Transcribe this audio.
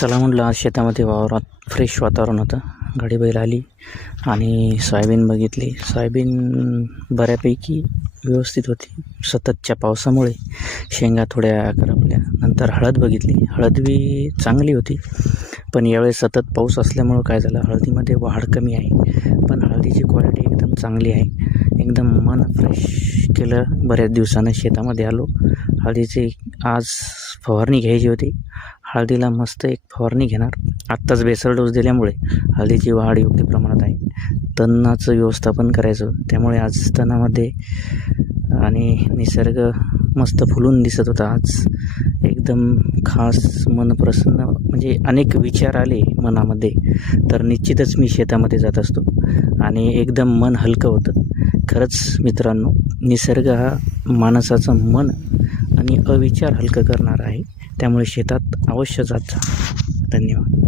चला म्हटलं आज शेतामध्ये वावरात फ्रेश वातावरण होतं. गाडी बैल आली आणि सोयाबीन बघितली. सोयाबीन बऱ्यापैकी व्यवस्थित होती. सततच्या पावसामुळे शेंगा थोड्या करपल्या. नंतर हळद बघितली. हळद बी चांगली होती, पण यावेळेस सतत पाऊस असल्यामुळं काय झालं, हळदीमध्ये वाढ कमी आहे. पण हळदीची क्वालिटी एकदम चांगली आहे. एकदम मन फ्रेश केलं. बऱ्याच दिवसानं शेतामध्ये आलो. हळदीची आज फवारणी घ्यायची होती. हळदीला मस्त एक फवारणी घेणार. आत्ताच बेसल डोस दिल्यामुळे हळदीची वाढ योग्य प्रमाणात आहे. तणाचं व्यवस्थापन करायचं, त्यामुळे आज तणामध्ये आणि निसर्ग मस्त फुलून दिसत होता. आज एकदम खास मन प्रसन्न, म्हणजे अनेक विचार आले मनामध्ये, तर निश्चितच मी शेतामध्ये जात असतो आणि एकदम मन हलकं होतं. खरंच मित्रांनो, निसर्ग हा माणसाचं मन आणि अविचार हलकं करणार आहे. त्यामुळे शेतात अवश्य जात जा. धन्यवाद.